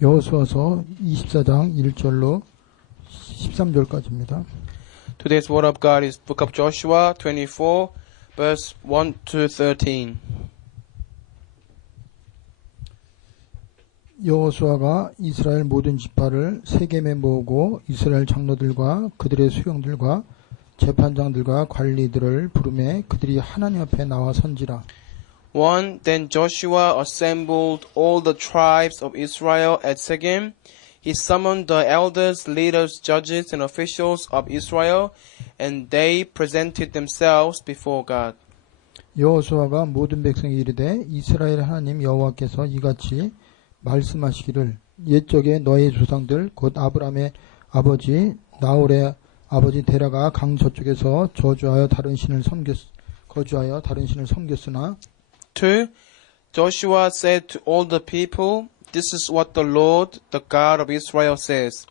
여호수아서 24장 1절로 13절까지입니다. Today's word of God is Book of Joshua 24, verse 1 to 13. 여호수아가 이스라엘 모든 지파를 세겜에 모으고 이스라엘 장로들과 그들의 수령들과 재판장들과 관리들을 부르매 그들이 하나님 앞에 나와 선지라. 1. Then Joshua assembled all the tribes of Israel at Shechem. He summoned the elders, leaders, judges, and officials of Israel, and they presented themselves before God. 여호수아가 모든 백성이 이르되 이스라엘 하나님 여호와께서 이같이 말씀하시기를 옛적에 너희 조상들 곧 아브라함의 아버지 나홀의 아버지 데라가 강 저쪽에서 거주하여 다른 신을 섬겼으나 2. Joshua said to all the people, This is what the Lord, the God of Israel says.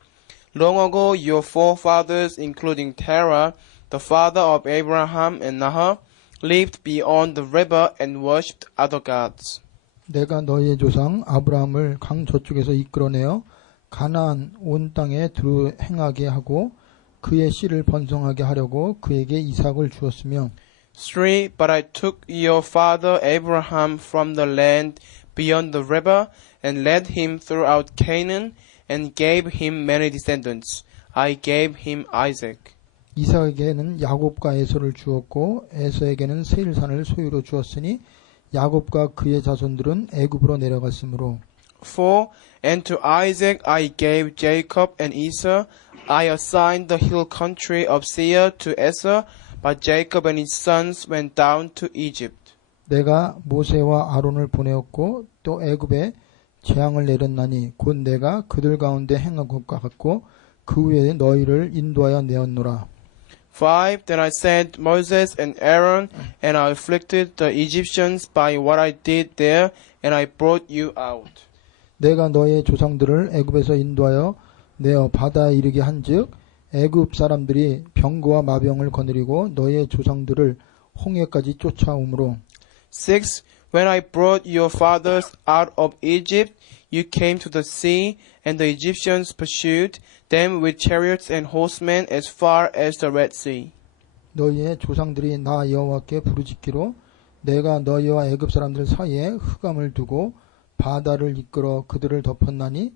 Long ago your forefathers, including Terah, the father of Abraham and Nahor, lived beyond the river and worshipped other gods. 내가 너희의 조상 아브라함을 강 저쪽에서 이끌어내어 가나안 온 땅에 두루 행하게 하고 그의 씨를 번성하게 하려고 그에게 이삭을 주었으며 3. But I took your father Abraham from the land beyond the river and led him throughout Canaan and gave him many descendants. I gave him Isaac. 이삭에게는 야곱과 에서를 주었고 에서에게는 세일산을 소유로 주었으니 야곱과 그의 자손들은 애굽으로 내려갔으므로 4. And to Isaac I gave Jacob and Esau. I assigned the hill country of Seir to Esau, but Jacob and his sons went down to Egypt. 내가 모세와 아론을 보내었고 또 애굽에 재앙을 내렸나니 곧 내가 그들 가운데 행한 것과 같고 그 후에 너희를 인도하여 내었노라. 5. Then I sent Moses and Aaron, and I afflicted the Egyptians by what I did there, and I brought you out. 내가 너의 조상들을 애굽에서 인도하여 내어 바다에 이르게 한즉 애굽 사람들이 병거와 마병을 거느리고 너의 조상들을 홍해까지 쫓아오므로 6. When I brought your fathers out of Egypt, you came to the sea, and the Egyptians pursued them with chariots and horsemen as far as the Red Sea. 너희의 조상들이 나 여호와께 부르짖기로 내가 너희와 애굽 사람들 사이에 흑암을 두고 바다를 이끌어 그들을 덮었나니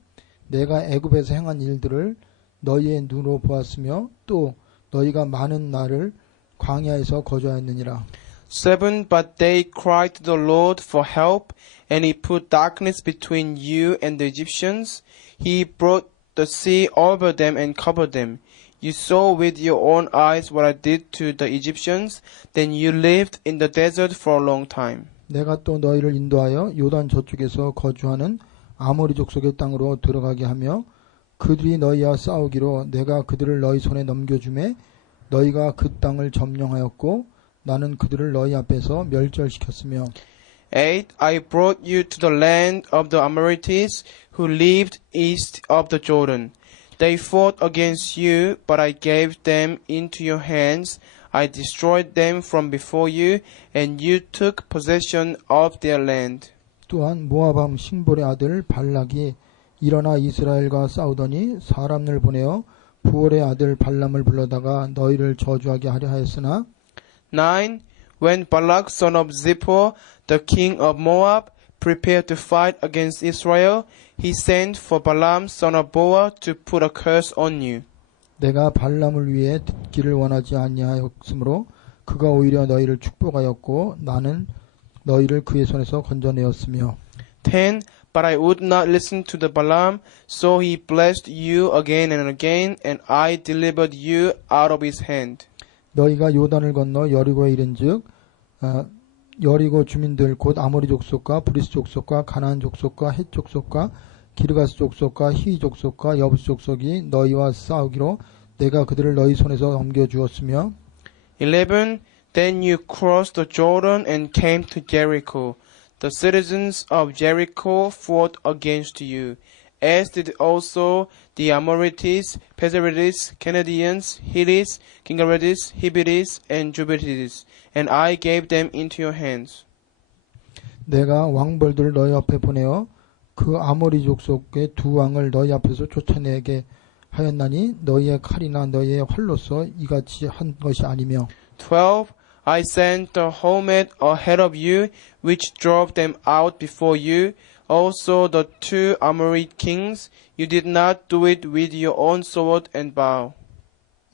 내가 애굽에서 행한 일들을 너희의 눈으로 보았으며 또 너희가 많은 날을 광야에서 거주하였느니라. 7. But they cried to the Lord for help, and he put darkness between you and the Egyptians. He brought the sea over them and covered them. You saw with your own eyes what I did to the Egyptians. Then you lived in the desert for a long time. 내가 또 너희를 인도하여 요단 저쪽에서 거주하는 아모리 족속의 땅으로 들어가게 하며 그들이 너희와 싸우기로 내가 그들을 너희 손에 넘겨주매 너희가 그 땅을 점령하였고 나는 그들을 너희 앞에서 멸절시켰으며 8. I brought you to the land of the Amorites who lived east of the Jordan. They fought against you, but I gave them into your hands. I destroyed them from before you, and you took possession of their land. 또한 모압 신볼의 아들 발락이 일어나 이스라엘과 싸우더니 사람을 보내어 부올의 아들 발람을 불러다가 너희를 저주하게 하려 하였으나 9. When Balak son of Zippor, the king of Moab, prepared to fight against Israel, he sent for Balaam son of Beor to put a curse on you. 내가 발람을 위해 듣기를 원하지 아니하였으므로 그가 오히려 너희를 축복하였고 나는 너희를 그의 손에서 건져내었으며 10. But I would not listen to the Balaam, so he blessed you again and again, and I delivered you out of his hand. 너희가 요단을 건너 여리고에 이른즉 여리고 주민들 곧 아모리 족속과 브리스 족속과 가나안 족속과 헷 족속과 기르가스 족속과 히위 족속과 여부스 족속이 너희와 싸우기로 내가 그들을 너희 손에서 넘겨주었으며 11. Then you crossed the Jordan and came to Jericho. The citizens of Jericho fought against you, as did also the Amorites, Perizzites, Canaanites, Hittites, Gingarites, Hivites, and Jubilees, and I gave them into your hands. 내가 왕벌들을 너희 앞에 보내어 그 아모리 족속의 두 왕을 너희 앞에서 쫓아내게 하였나니 너희의 칼이나 너희의 활로서 이같이 한 것이 아니며 12. I sent the helmet ahead of you, which drove them out before you. Also the two Amorite kings, you did not do it with your own sword and bow.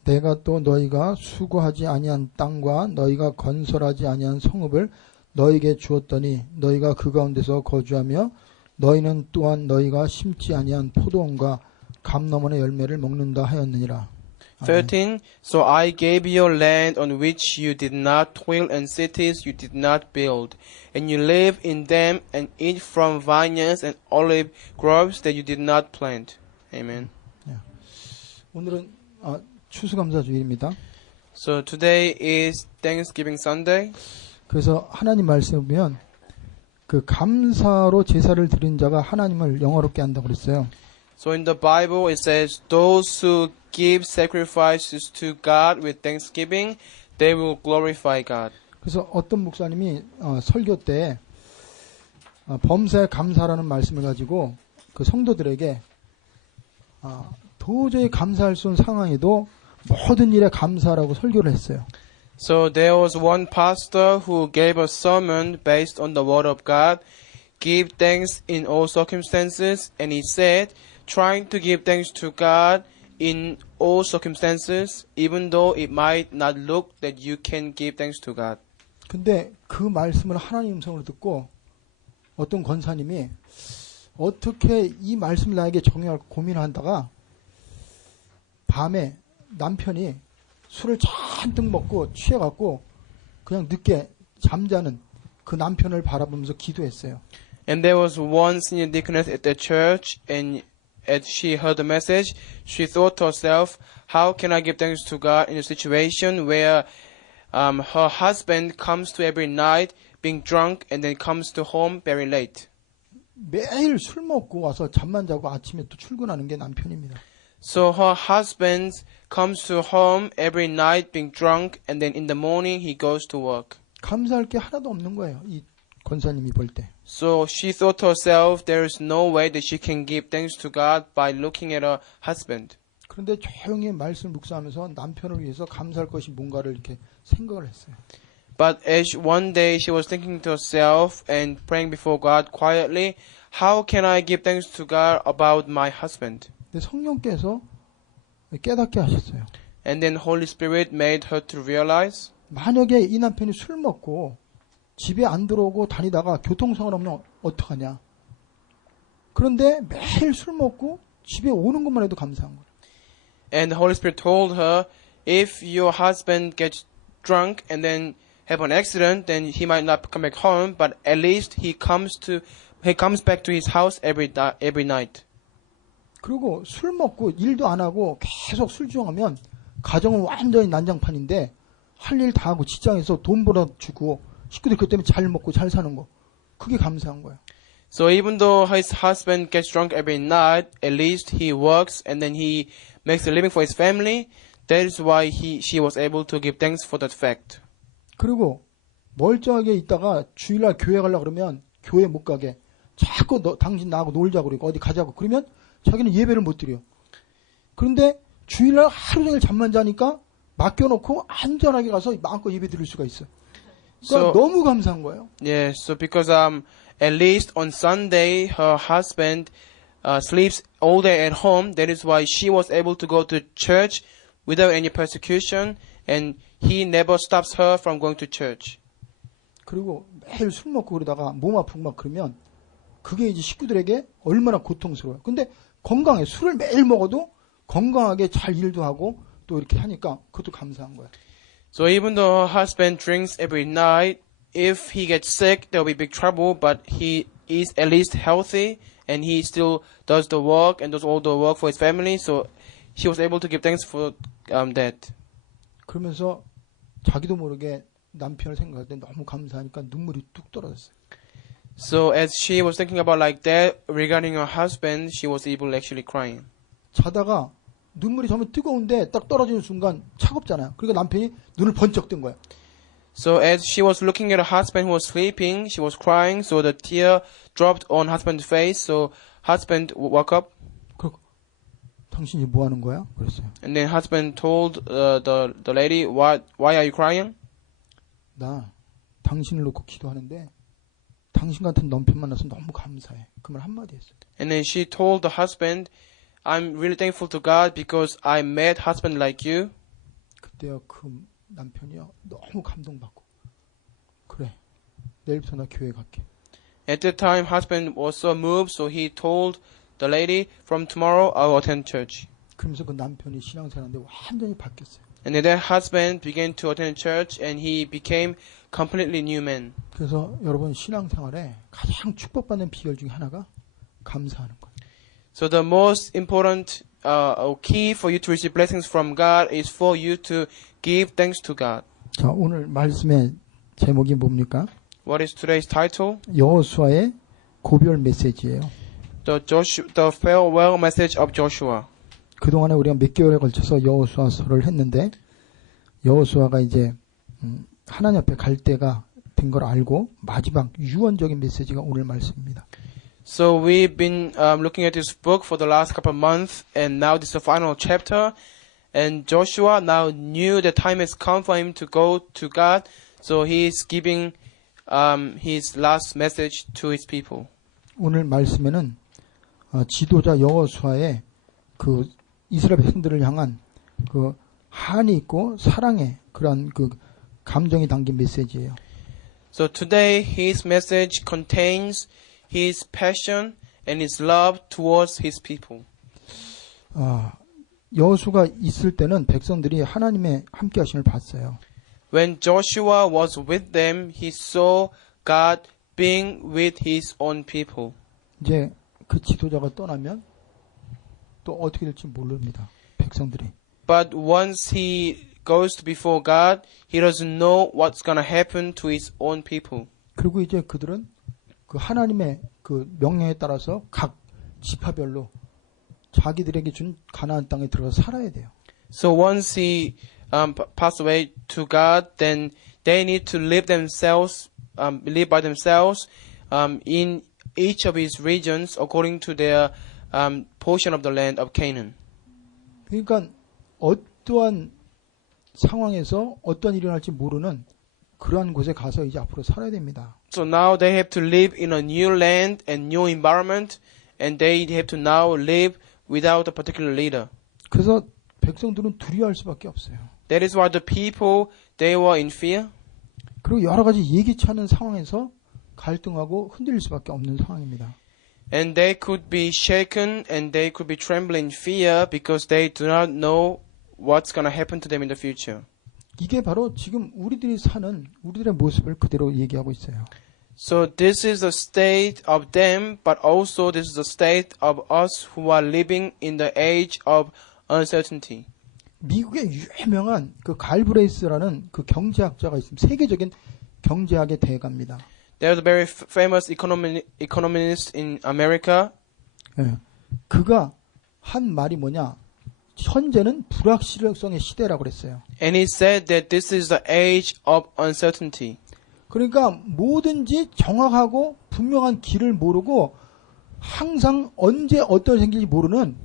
내가 또 너희가 수고하지 아니한 땅과 너희가 건설하지 아니한 성읍을 너희에게 주었더니 너희가 그 가운데서 거주하며 너희는 또한 너희가 심지 아니한 포도원과 감람원의 열매를 먹는다 하였느니라. 13. So I gave you land on which you did not toil and cities you did not build, and you live in them and eat from vineyards and olive groves that you did not plant. Amen. 오늘은 추수감사주일입니다. So today is Thanksgiving Sunday. 그래서 하나님 말씀을 보면 그 감사로 제사를 드린 자가 하나님을 영화롭게 한다고 그랬어요. So in the Bible it says, those who give sacrifices to God with thanksgiving, they will glorify God. 그래서 어떤 목사님이 설교 때 범사에 감사라는 말씀을 가지고 그 성도들에게 도저히 감사할 수 없는 상황에도 모든 일에 감사라고 설교를 했어요. So there was one pastor who gave a sermon based on the word of God, give thanks in all circumstances, and he said, trying to give thanks to God in all circumstances, even though it might not look that you can give thanks to God. 근데 그 말씀을 하나님 음성으로 듣고 어떤 권사님이 어떻게 이 말씀을 나에게 적용할 고민을 하다가 밤에 남편이 술을 잔뜩 먹고 취해갖고 그냥 늦게 잠자는 그 남편을 바라보면서 기도했어요. And there was one senior deaconess at the church, and as she heard the message, she thought to herself, how can I give thanks to God in a situation where her husband comes to every night being drunk and then comes to home very late. 매일 술 먹고 와서 잠만 자고 아침에 또 출근하는 게 남편입니다. So her husband comes to home every night being drunk, and then in the morning he goes to work. 감사할 게 하나도 없는 거예요. 이 권사님이 볼 때. So she thought to herself, there is no way that she can give thanks to God by looking at her husband. 그런데 조용히 말씀 묵상하면서 남편을 위해서 감사할 것이 뭔가를 이렇게 생각을 했어요. But as one day she was thinking to herself and praying before God quietly, how can I give thanks to God about my husband? 근데 성령께서 깨닫게 하셨어요. And then Holy Spirit made her to realize, 만약에 이 남편이 술 먹고 집에 안 들어오고 다니다가 교통사고 나면 어떡하냐. 그런데 매일 술 먹고 집에 오는 것만 해도 감사한 거예요. and the Holy Spirit told her, if your husband gets drunk and then have an accident, then he might not come back home, but at least he comes back to his house every night. 그리고 술 먹고 일도 안 하고 계속 술 주정하면 가정은 완전히 난장판인데 할 일 다 하고 직장에서 돈 벌어주고 식구들 그 때문에 잘 먹고 잘 사는 거 그게 감사한 거예요. So even though his husband gets drunk every night, at least he works and then he makes a living for his family. That is why she was able to give thanks for that fact. 그리고 멀쩡하게 있다가 주일날 교회 가려고 그러면 교회 못 가게 자꾸 당신 나하고 놀자고 그러고 어디 가자고 그러면 자기는 예배를 못 드려. 그런데 주일날 하루 종일 잠만 자니까 맡겨놓고 안전하게 가서 마음껏 예배 드릴 수가 있어요. 그러니까 너무 감사한 거예요. Yeah, so because at least on Sunday her husband sleeps all day at home. That is why she was able to go to church without any persecution, and he never stops her from going to church. 그리고 매일 술 먹고 그러다가 몸 아프고 막 그러면 그게 이제 식구들에게 얼마나 고통스러워요. 근데 건강해. 술을 매일 먹어도 건강하게 잘 일도 하고 또 이렇게 하니까 그것도 감사한 거예요. So even though her husband drinks every night, if he gets sick, there will be big trouble, but he is at least healthy and he still does the work and does all the work for his family. So she was able to give thanks for that. 그러면서 자기도 모르게 남편을 생각할 때 너무 감사하니까 눈물이 뚝 떨어졌어요. So as she was thinking about like that regarding her husband, she was able actually crying. 자다가 눈물이 정말 뜨거운데 딱 떨어지는 순간 차갑잖아요. 그러니까 남편이 눈을 번쩍 뜬 거예요. So as she was looking at her husband who was sleeping, she was crying, so the tear dropped on husband's face. So husband woke up, 그리고 당신이 뭐 하는 거야? 그랬어요. and then husband told the lady, why are you crying? 나 당신을 놓고 기도하는데 당신 같은 남편 만나서 너무 감사해. 그 말 한마디 했어요. And then she told the husband, I'm really thankful to God because I met husband like you. 그때요 그 남편이요 너무 감동받고 그래 내일부터 나 교회 갈게. At that time, husband was so moved, so he told the lady, from tomorrow I will attend church. 그러면서 그 남편이 신앙생활하는데 완전히 바뀌었어요. And then that husband began to attend church, and he became completely new man. 그래서 여러분 신앙생활에 가장 축복받는 비결 중에 하나가 감사하는 거예요. So the most important key for you to receive blessings from God is for you to give thanks to God. 자 오늘 말씀의 제목이 뭡니까? What is today's title? 여호수아의 고별 메시지예요. The farewell message of Joshua. 그동안에 우리가 몇 개월에 걸쳐서 여호수아서를 했는데 여호수아가 이제 하나님 앞에 갈 때가 된 걸 알고 마지막 유언적인 메시지가 오늘 말씀입니다. So we've been looking at this book for the last couple of months, and now this is the final chapter. And Joshua now knew the time has come for him to go to God, so he is giving his last message to his people. 오늘 말씀에는 지도자 여호수아의 그 이스라엘 백성들을 향한 그 한이 있고 사랑의 그런 그 감정이 담긴 메시지예요. So today his message contains his passion and his love towards his people. 여호수아가 있을 때는 백성들이 하나님의 함께 하심을 봤어요. When Joshua was with them, he saw God being with his own people. 이제 그 지도자가 떠나면 또 어떻게 될지 모릅니다. 백성들이. But once he goes before God, he doesn't know what's going to happen to his own people. 그리고 이제 그들은 그 하나님의 그 명령에 따라서 각 지파별로 자기들에게 준 가나안 땅에 들어가 살아야 돼요. So once he passed away to God, then they need to live by themselves in each of his regions according to their portion of the land of Canaan. 그러니까 어떠한 상황에서 어떤 일이 일어날지 모르는 그러한 곳에 가서 이제 앞으로 살아야 됩니다. So now they have to live in a new land and new environment, and they have to now live without a particular leader. 그래서 백성들은 두려워할 수밖에 없어요. That is why the people, they were in fear. 그리고 여러 가지 예기치 않은 상황에서 갈등하고 흔들릴 수밖에 없는 상황입니다. And they could be shaken and they could be trembling in fear because they do not know what's going to happen to them in the future. 이게 바로 지금 우리들이 사는 우리들의 모습을 그대로 얘기하고 있어요. So this is the state of them, but also this is the state of us who are living in the age of uncertainty. 미국의 유명한 그 갈브레이스라는 그 경제학자가 있습니다. 세계적인 경제학의 대가입니다. There's a very famous economist in America. 예. 그가 한 말이 뭐냐? 현재는 불확실성의 시대라고 그랬어요. And he said that this is the age of uncertainty. 그러니까 뭐든지 정확하고 분명한 길을 모르고 항상 언제 어떤 생길지 모르는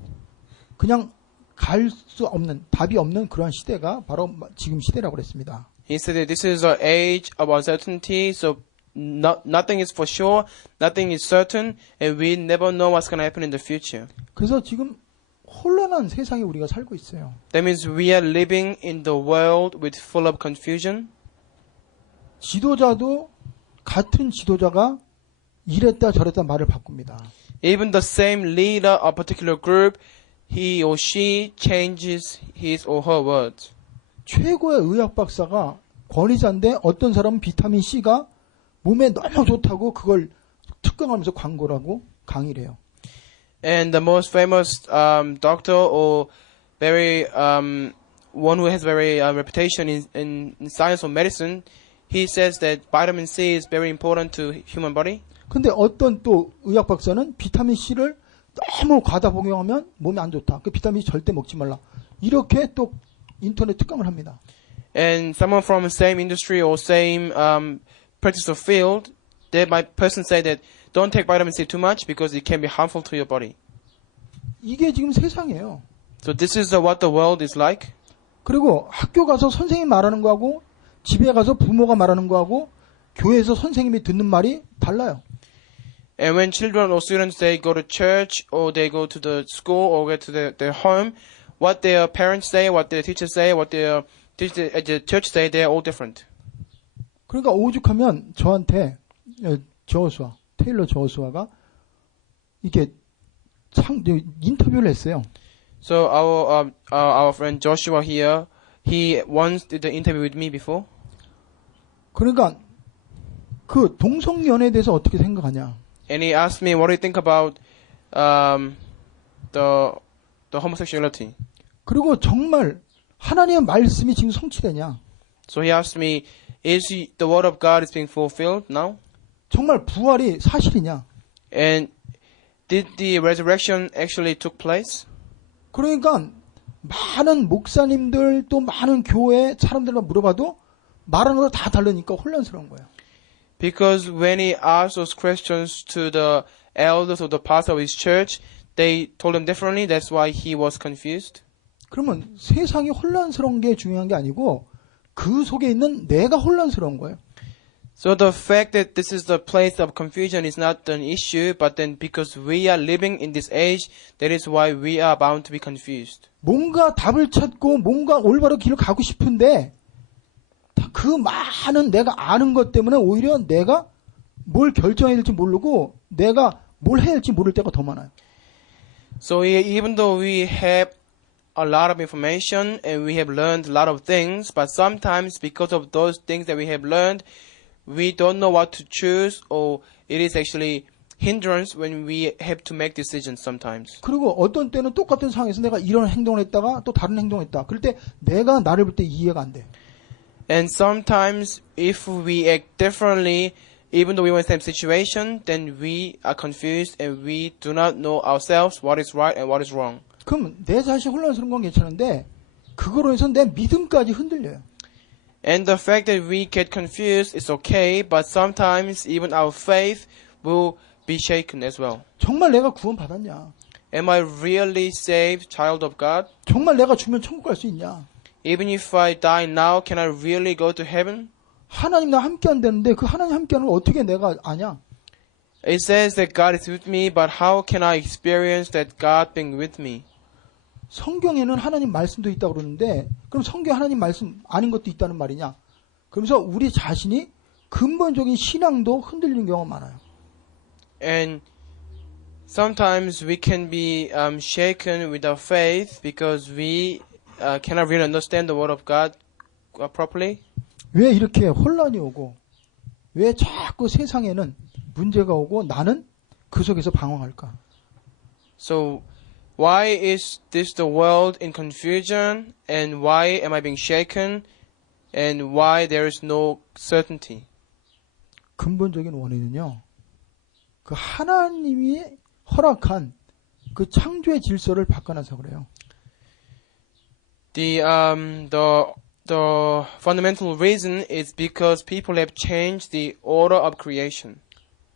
그냥 갈 수 없는 답이 없는 그런 시대가 바로 지금 시대라고 그랬습니다. He said that this is the age of uncertainty, so nothing is for sure, nothing is certain, and we never know what's going to happen in the future. 그래서 지금 혼란한 세상에 우리가 살고 있어요. That means we are living in the world with full of confusion. 지도자도 같은 지도자가 이랬다 저랬다 말을 바꿉니다. Even the same leader of a particular group, he or she changes his or her words. 최고의 의학 박사가 권위자인데 어떤 사람은 비타민 C가 몸에 너무 좋다고 그걸 특강하면서 광고를 하고 강의를 해요. And the most famous doctor or very one who has very reputation in science or medicine, he says that vitamin C is very important to human body. 근데 어떤 또 의학 박사는 비타민 C를 너무 과다 복용하면 몸에 안 좋다. 그 비타민 C 절대 먹지 말라. 이렇게 또 인터넷 특강을 합니다. And someone from the same industry or same practice of field, they might person say that don't take vitamin C too much because it can be harmful to your body. 이게 지금 세상이에요. So this is what the world is like. 그리고 학교 가서 선생님이 말하는 거하고 집에 가서 부모가 말하는 거하고 교회에서 선생님이 듣는 말이 달라요. And when children or students, they go to church or they go to the school or go to their home, what their parents say, what their teachers say, what their teachers at the church say, they are all different. 그러니까 오죽하면 저한테 저수아, 테일러 저수아가 이렇게 인터뷰를 했어요. So our friend Joshua here, he once did the interview with me before. 그러니까 그 동성연애에 대해서 어떻게 생각하냐? And he asked me, what do you think about the homosexuality? 그리고 정말 하나님의 말씀이 지금 성취되냐? So he asked me, is the word of God is being fulfilled now? 정말 부활이 사실이냐? And did the resurrection actually took place? 그러니까 많은 목사님들 또 많은 교회 사람들만 물어봐도 말하는 거 다 다르니까 혼란스러운 거예요. Because when he asked those questions to the elders or the pastor of his church, they told him differently. That's why he was confused. 그러면 세상이 혼란스러운 게 중요한 게 아니고 그 속에 있는 내가 혼란스러운 거예요. So the fact that this is the place of confusion is not an issue, but then because we are living in this age, that is why we are bound to be confused. 뭔가 답을 찾고 뭔가 올바른 길을 가고 싶은데 그 많은 내가 아는 것 때문에 오히려 내가 뭘 결정해야 될지 모르고 내가 뭘 해야 할지 모를 때가 더 많아요. So even though we have a lot of information and we have learned a lot of things, but sometimes because of those things that we have learned, we don't know what to choose, or it is actually hindrance when we have to make decisions sometimes. 그리고 어떤 때는 똑같은 상황에서 내가 이런 행동을 했다가 또 다른 행동을 했다. 그럴 때 내가 나를 볼 때 이해가 안 돼. And sometimes if we act differently, even though we were in the same situation, then we are confused and we do not know ourselves what is right and what is wrong. 그럼 내 자신이 혼란스러운 건 괜찮은데 그거로 해서 내 믿음까지 흔들려요. And the fact that we get confused is okay, but sometimes even our faith will be shaken as well. 정말 내가 구원받았냐? Am I really saved, child of God? 정말 내가 죽으면 천국 갈 수 있냐? Even if I die now, can I really go to heaven? 하나님 나 함께 한다는데 그 하나님 함께 하는 걸 어떻게 내가 아냐? It says that God is with me, but how can I experience that God being with me? 성경에는 하나님 말씀도 있다고 그러는데 그럼 성경 하나님 말씀 아닌 것도 있다는 말이냐? 그러면서 우리 자신이 근본적인 신앙도 흔들리는 경우가 많아요. And sometimes we can be shaken with our faith because we cannot really understand the word of God properly. 왜 이렇게 혼란이 오고 왜 자꾸 세상에는 문제가 오고 나는 그 속에서 방황할까? So why is this the world in confusion, and why am I being shaken, and why there is no certainty? 근본적인 원인은요. 그 하나님이 허락한 그 창조의 질서를 바꿔놔서 그래요. The fundamental reason is because people have changed the order of creation.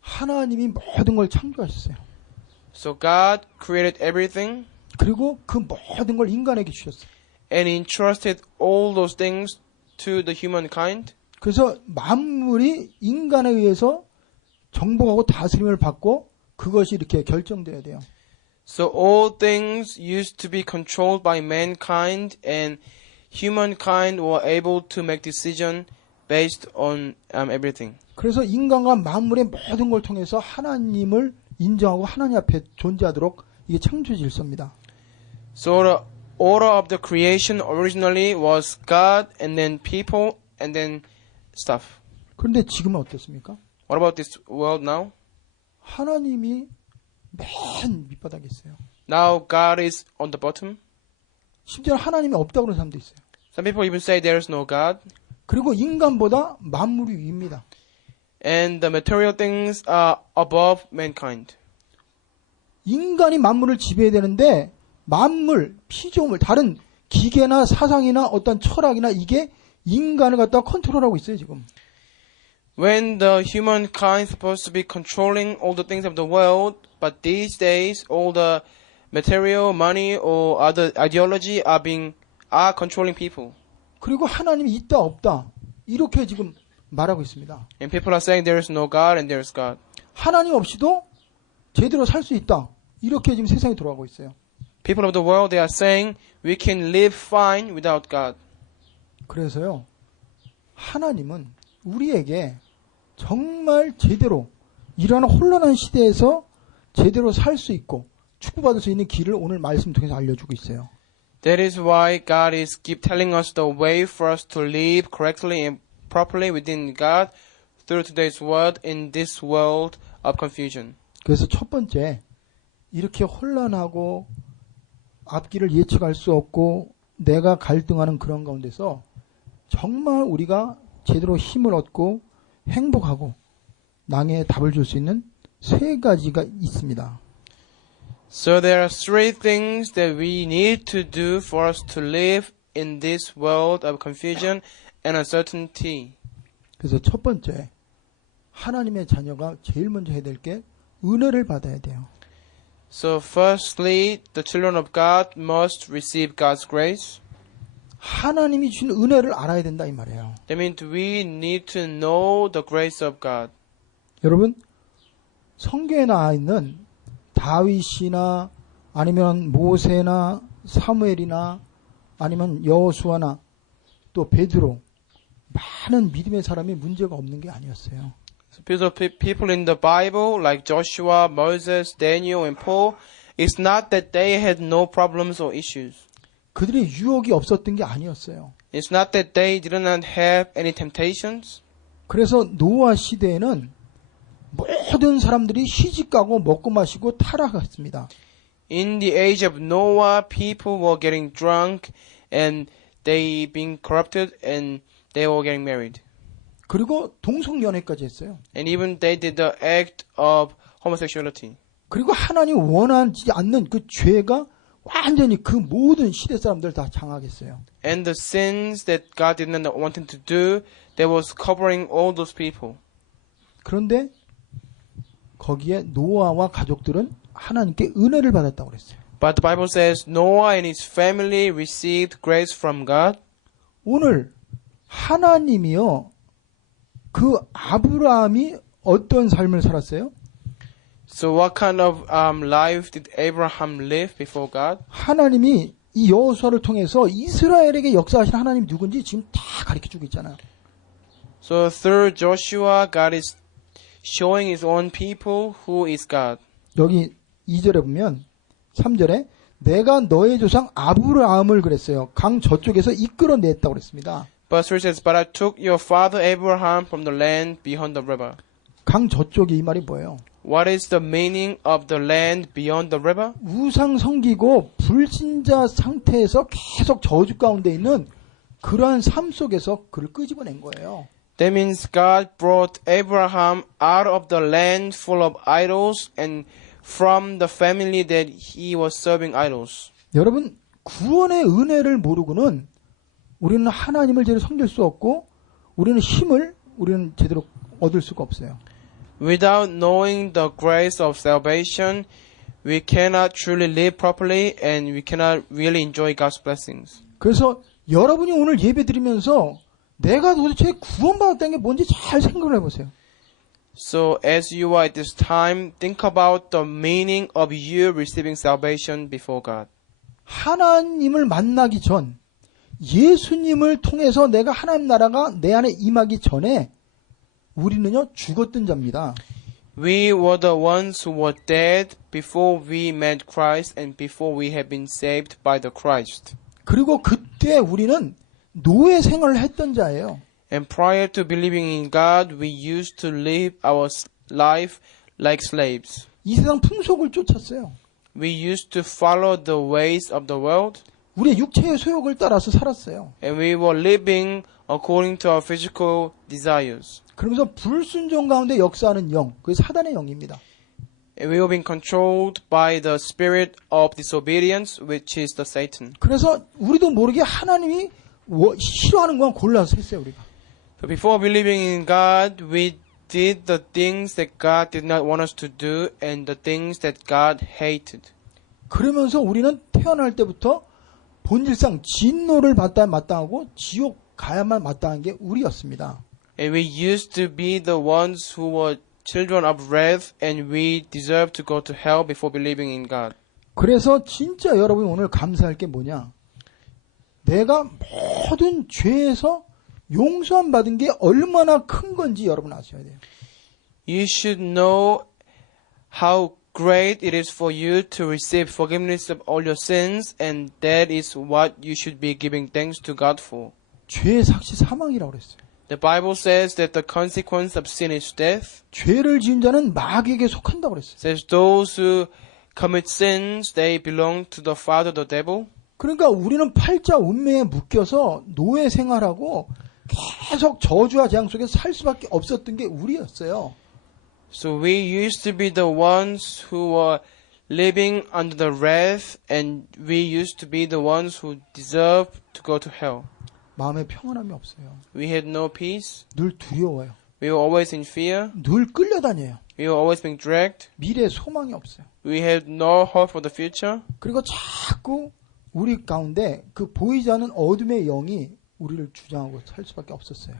하나님이 모든 걸 창조하셨어요. So God created everything 그리고 그 모든 걸 인간에게 주셨어요. and entrusted all those things to the humankind. 그래서 만물이 인간에 의해서 정복하고 다스림을 받고 그것이 이렇게 결정돼야 돼요. So all things used to be controlled by mankind, and humankind were able to make decision based on everything. 그래서 인간과 만물의 모든 걸 통해서 하나님을 인정하고 하나님 앞에 존재하도록 이게 창조 질서입니다. So the order of the creation originally was God, and then people, and then stuff. 그런데 지금은 어떻습니까? What about this world now? 하나님이 맨 밑바닥에 있어요. Now God is on the bottom. 심지어 하나님이 없다고 그러는 사람도 있어요. Some people even say there is no God. 그리고 인간보다 만물이 위입니다. And the material things are above mankind. 인간이 만물을 지배해야 되는데 만물, 피조물, 다른 기계나 사상이나 어떤 철학이나 이게 인간을 갖다 컨트롤하고 있어요, 지금. When the humankind is supposed to be controlling all the things of the world, but these days all the material, money, or other ideology are controlling people. 그리고 하나님이 있다 없다 이렇게 지금 말하고 있습니다. And people are saying there is no God and there is God. 하나님 없이도 제대로 살 수 있다. 이렇게 지금 세상이 돌아가고 있어요. People of the world, they are saying we can live fine without God. 그래서요. 하나님은 우리에게 정말 제대로 이러한 혼란한 시대에서 제대로 살 수 있고 축복받을 수 있는 길을 오늘 말씀 통해서 알려주고 있어요. That is why God is keep telling us the way for us to live correctly and properly within God through today's word in this world of confusion. 그래서 첫 번째 이렇게 혼란하고 앞길을 예측할 수 없고 내가 갈등하는 그런 가운데서 정말 우리가 제대로 힘을 얻고 행복하고 낭에 답을 줄 수 있는 세 가지가 있습니다. So there are three things that we need to do for us to live in this world of confusion and uncertainty. 그래서 첫 번째 하나님의 자녀가 제일 먼저 해야 될 게 은혜를 받아야 돼요. So firstly, the children of God must receive God's grace. 하나님이 주신 은혜를 알아야 된다 이 말이에요. That means we need to know the grace of God. 여러분 성경에 나와 있는 다윗이나 아니면 모세나 사무엘이나 아니면 여호수아나 또 베드로 많은 믿음의 사람이 문제가 없는 게 아니었어요. So people in the Bible like Joshua, Moses, Daniel, and Paul, it's not that they had no problems or issues. 그들의 유혹이 없었던 게 아니었어요. It's not that they did not have any temptations. 그래서 노아 시대에는 모든 사람들이 시집가고 먹고 마시고 타락했습니다. In the age of Noah, people were getting drunk and they being corrupted and they were getting married. 그리고 동성연애까지 했어요. And even they did the act of homosexuality. 그리고 하나님 원하지 않는 그 죄가 완전히 그 모든 시대 사람들 다 장악했어요. And the sins that God did not want them to do, that was covering all those people. 그런데 거기에 노아와 가족들은 하나님께 은혜를 받았다고 그랬어요. But the Bible says Noah and his family received grace from God. 오늘 하나님이요 그 아브라함이 어떤 삶을 살았어요? So what kind of life did Abraham live before God? 하나님이 이 여호수아를 통해서 이스라엘에게 역사하신 하나님이 누군지 지금 다 가르쳐주고 있잖아요. So through Joshua, God is showing his own people who is God. 여기 2절에 보면 3절에 내가 너의 조상 아브라함을 그랬어요. 강 저쪽에서 이끌어냈다고 그랬습니다. Verse 3 says, But I took your father Abraham from the land beyond the river. 강 저쪽이 이 말이 뭐예요? What is the meaning of the land beyond the river? 우상 섬기고 불신자 상태에서 계속 저주 가운데 있는 그러한 삶 속에서 그를 끄집어낸 거예요. That means God brought Abraham out of the land full of idols and from the family that he was serving idols. 여러분 구원의 은혜를 모르고는 우리는 하나님을 제대로 섬길 수 없고 우리는 우리는 제대로 얻을 수가 없어요. Without knowing the grace of salvation, we cannot truly live properly and we cannot really enjoy God's blessings. 그래서 여러분이 오늘 예배 드리면서 내가 도대체 구원받았다는 게 뭔지 잘 생각을 해보세요. So as you are at this time, think about the meaning of you receiving salvation before God. 하나님을 만나기 전 예수님을 통해서 내가 하나님 나라가 내 안에 임하기 전에 우리는요 죽었던 자입니다. We were the ones who were dead before we met Christ and before we have been saved by the Christ. 그리고 그때 우리는 노예 생활을 했던 자예요. And prior to believing in God, we used to live our life like slaves. 이 세상 풍속을 쫓았어요. We used to follow the ways of the world. 우리의 육체의 소욕을 따라서 살았어요. And we were living according to our physical desires. 그러면서 불순종 가운데 역사하는 영, 그게 사단의 영입니다. And we were being controlled by the spirit of disobedience, which is the Satan. 그래서 우리도 모르게 하나님이 싫어하는 건 골라서 했어요, 우리가. So before believing in God, we did the things that God did not want us to do and the things that God hated. 그러면서 우리는 태어날 때부터 본질상 진노를 받다 마땅하고 지옥 가야만 마땅한 게 우리였습니다. And we used to be the ones who were children of wrath and we deserved to go to hell before believing in God. 그래서 진짜 여러분이 오늘 감사할 게 뭐냐? 내가 모든 죄에서 용서함 받은 게 얼마나 큰 건지 여러분 아셔야 돼요. You should know how great it is for you to receive forgiveness of all your sins, and that is what you should be giving thanks to God for. 죄의 삭시 사망이라고 그랬어요. The Bible says that the consequence of sin is death. 죄를 지은 자는 마귀에게 속한다고 그랬어요. It says those who commit sins, they belong to the father, the devil. 그러니까 우리는 팔자 운명에 묶여서 노예 생활하고 계속 저주와 재앙 속에 살 수밖에 없었던 게 우리였어요. So we used to be the ones who were living under the wrath, and we used to be the ones who deserved to go to hell. 마음에 평안함이 없어요. We had no peace. 늘 두려워요. We were always in fear. 늘 끌려다녀요. We were always being dragged. 미래에 소망이 없어요. We had no hope for the future. 그리고 자꾸 우리 가운데 그 보이지 않는 어둠의 영이 우리를 주장하고 살 수밖에 없었어요.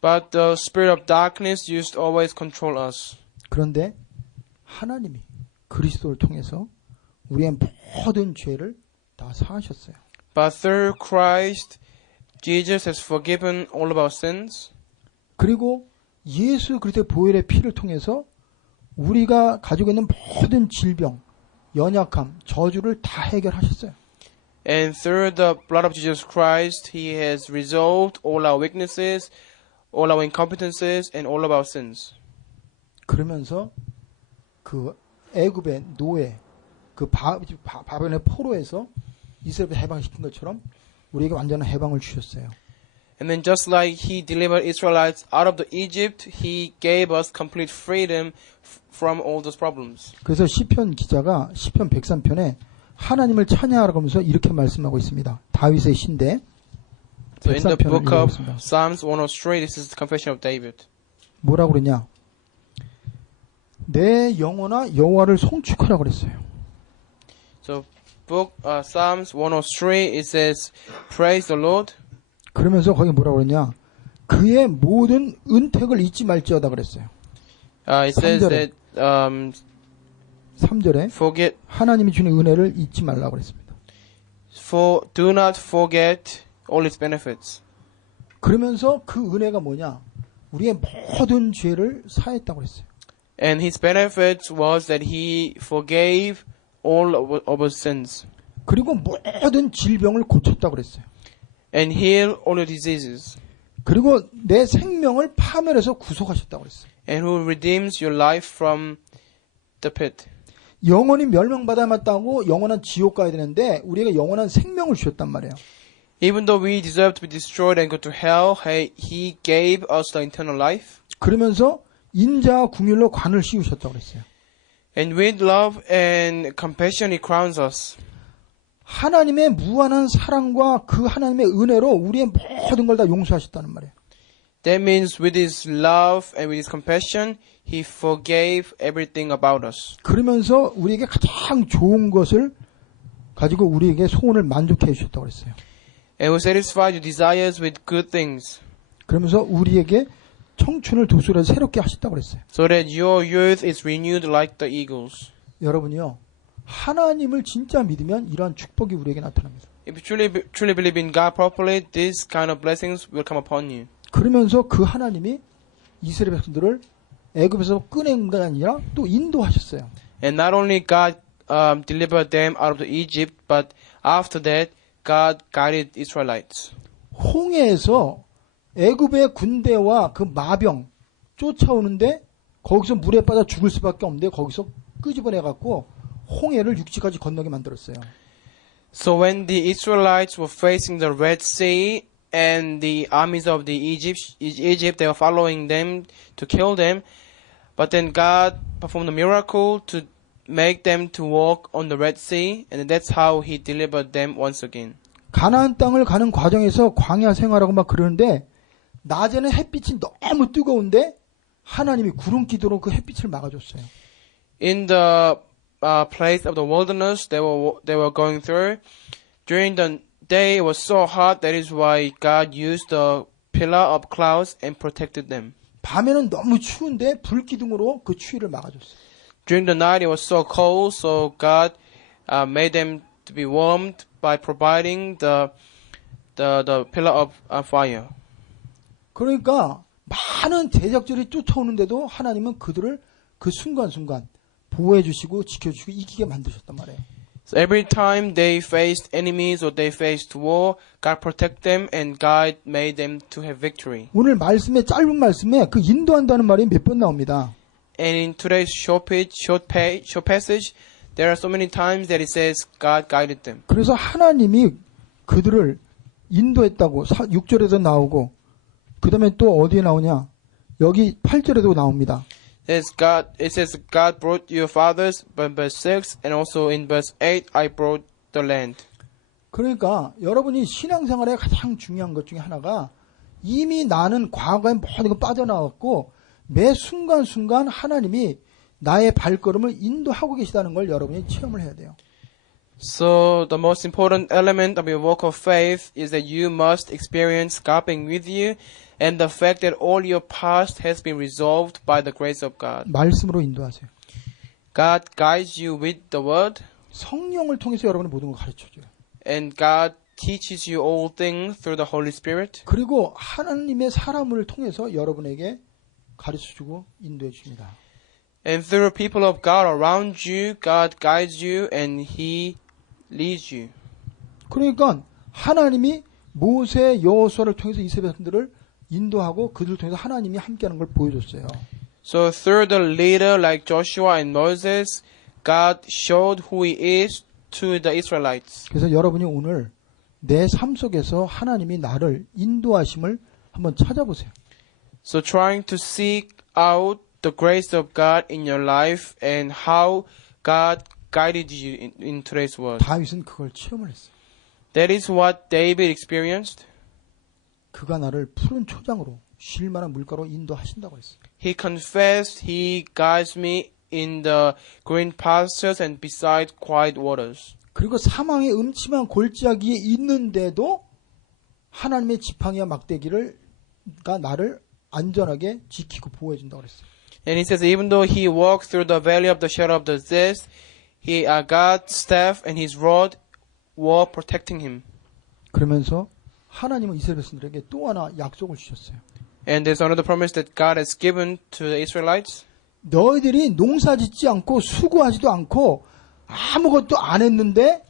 But the spirit of darkness used to always control us. 그런데 하나님이 그리스도를 통해서 우리의 모든 죄를 다 사하셨어요. But through Christ, Jesus has forgiven all of our sins. 그리고 예수 그리스도의 보혈의 피를 통해서 우리가 가지고 있는 모든 질병, 연약함, 저주를 다 해결하셨어요. And through the blood of Jesus Christ, He has resolved all our weaknesses, all our incompetences, and all of our sins. 그러면서 그 애굽의 노예, 그 바벨론의 포로에서 이스라엘을 해방시킨 것처럼 우리에게 완전한 해방을 주셨어요. And then just like He delivered Israelites out of the Egypt, He gave us complete freedom from all those problems. 그래서 시편 기자가 시편 103편에 하나님을 찬양하라고 하면서 이렇게 말씀하고 있습니다. 다윗의 시인데 So in the 103편을 book of 읽어보겠습니다. Psalms 103, this is the confession of David. 뭐라고 그러냐? 내 영혼아 여호와를 송축하라고 그랬어요. So book Psalms 103, it says, praise the Lord. 그러면서 거기 뭐라고 그러냐? 그의 모든 은택을 잊지 말지어다 그랬어요. It says 3절에. that 3절에 forget, 하나님이 주는 은혜를 잊지 말라고 그랬습니다. do not forget all its benefits. 그러면서 그 은혜가 뭐냐? 우리의 모든 죄를 사했다고 그랬어요. And his benefits was that he forgave all of our sins 그리고 모든 질병을 고쳤다고 그랬어요. and healed all the diseases. 그리고 내 생명을 파멸해서 구속하셨다고 그랬어요. And who redeems your life from the pit. 영원히 멸망받아 마땅하고 영원한 지옥 가야 되는데 우리에게 영원한 생명을 주셨단 말이에요. Even though we deserve to be destroyed and go to hell, he gave us the eternal life. 그러면서 인자와 긍휼로 관을 씌우셨다고 그랬어요. And with love and compassion, he crowns us. 하나님의 무한한 사랑과 그 하나님의 은혜로 우리의 모든 걸 다 용서하셨다는 말이에요. That means with his love and with his compassion, he forgave everything about us. 그러면서 우리에게 가장 좋은 것을 가지고 우리에게 소원을 만족해 주셨다고 그랬어요. And who satisfied your desires with good things. 그러면서 우리에게 청춘을 도수로 새롭게 하셨다고 그랬어요. So that your youth is renewed like the eagles. 여러분이요. 하나님을 진짜 믿으면 이러한 축복이 우리에게 나타납니다. If you truly believe in God properly, these kind of blessings will come upon you. 그러면서 그 하나님이 이스라엘 백성들을 애굽에서 꺼낸 게 아니라 또 인도하셨어요. And not only God delivered them out of the Egypt, but after that, God guided Israelites. 홍해에서 애굽의 군대와 그 마병 쫓아오는데 거기서 물에 빠져 죽을 수밖에 없는데 거기서 끄집어내 갖고 홍해를 육지까지 건너게 만들었어요. So when the Israelites were facing the Red Sea and the armies of the Egypt, they were following them to kill them, but then God performed a miracle to make them to walk on the Red Sea, and that's how He delivered them once again. 가나안 땅을 가는 과정에서 광야 생활하고 막 그러는데 낮에는 햇빛이 너무 뜨거운데 하나님이 구름 기도로 그 햇빛을 막아줬어요. In the place of the wilderness they were going through, during the day it was so hot. That is why God used the pillar of clouds and protected them. 밤에는 너무 추운데 불 기둥으로 그 추위를 막아줬어요. During the night it was so cold, so God made them to be warmed by providing the pillar of fire. 그러니까 많은 대적들이 쫓아오는데도 하나님은 그들을 그 순간순간 보호해 주시고 지켜주시고 이기게 만드셨단 말이에요. So every time they faced enemies or they faced war, God protect them and God made them to have victory. 오늘 말씀에 짧은 말씀에 그 인도한다는 말이 몇 번 나옵니다. And in today's short passage, there are so many times that it says God guided them. 그래서 하나님이 그들을 인도했다고 6절에도 나오고 그 다음에 또 어디에 나오냐? 여기 8절에도 나옵니다. It says God brought your fathers, but verse 6, and also in verse 8, I brought the land. 그러니까 여러분이 신앙생활에 가장 중요한 것 중에 하나가 이미 나는 과거에 모든 거 빠져나왔고 매 순간순간 하나님이 나의 발걸음을 인도하고 계시다는 걸 여러분이 체험을 해야 돼요. So the most important element of your walk of faith is that you must experience God being with you and the fact that all your past has been resolved by the grace of God. 말씀으로 인도하세요. God guides you with the word 성령을 통해서 여러분이 모든 걸 가르쳐줘요. and God teaches you all things through the Holy Spirit. 그리고 하나님의 사람을 통해서 여러분에게 가르쳐주고 인도해 줍니다. And through people of God around you, God guides you and He leads you. 그러니까 하나님이 모세, 여호수아를 통해서 이스라엘 백성들을 인도하고 그들을 통해서 하나님이 함께하는 걸 보여줬어요. So through the leader like Joshua and Moses, God showed who He is to the Israelites. 그래서 여러분이 오늘 내 삶 속에서 하나님이 나를 인도하심을 한번 찾아보세요. So trying to seek out the grace of God in your life and how God guided you in today's world. 다윗은 그걸 체험을 했어요. That is what David experienced. 그가 나를 푸른 초장으로 쉴 만한 물가로 인도하신다고 했어요. He confessed He guides me in the green pastures and beside quiet waters. 그리고 사망의 음침한 골짜기에 있는데도 하나님의 지팡이와 막대기가 나를 안전하게 지키고 보호해 준다고 그랬어요. And he says, even though he walked through the valley of the shadow of the death, God's staff and his rod were protecting him. 그러면서 하나님은 이스라엘 백성들에게 또 하나 약속을 주셨어요. And there's another promise that God has given to the Israelites. 너희들이 농사짓지 않고 수고하지도 않고 아무것도 안 했는데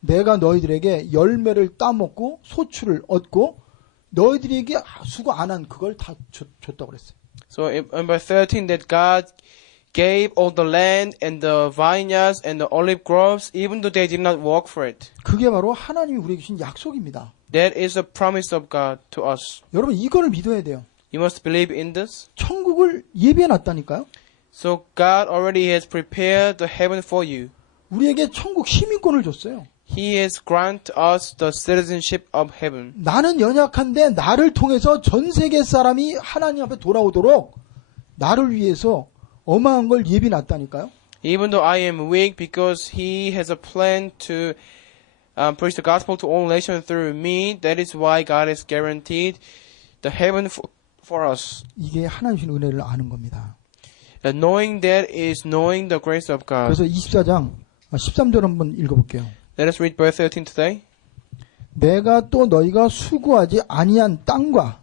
내가 너희들에게 열매를 따먹고 소출을 얻고 너희들에게 수고 안 한 그걸 다 줬다고 그랬어요. So in verse 13 that God gave all the land and the vineyards and the olive groves even though they did not work for it. 그게 바로 하나님이 우리에게 주신 약속입니다. That is a promise of God to us. 여러분 이거를 믿어야 돼요. You must believe in this. 천국을 예비해 놨다니까요. So God already has prepared the heaven for you. 우리에게 천국 시민권을 줬어요. He has granted us the citizenship of heaven. 나는 연약한데 나를 통해서 전 세계 사람이 하나님 앞에 돌아오도록 나를 위해서 어마한 걸 예비 놨다니까요. Even though I am weak, because He has a plan to preach the gospel to all nations through me, that is why God has guaranteed the heaven for us. 이게 하나님 주신 은혜를 아는 겁니다. And knowing that is knowing the grace of God. 그래서 24장 13절 한번 읽어볼게요. Let us read verse 13 today. 내가 또 너희가 수고하지 아니한 땅과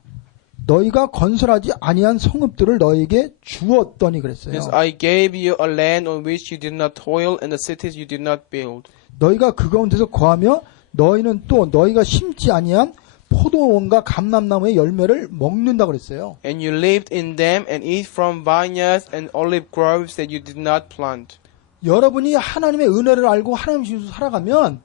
너희가 건설하지 아니한 성읍들을 너희에게 주었더니 그랬어요. Yes, I gave you a land on which you did not toil and the cities you did not build. 너희가 그 가운데서 거하며 너희는 또 너희가 심지 아니한 포도원과 감람나무의 열매를 먹는다 그랬어요. And you lived in them and eat from vineyards and olive groves that you did not plant. 여러분이 하나님의 은혜를 알고 하나님 주시고 살아가면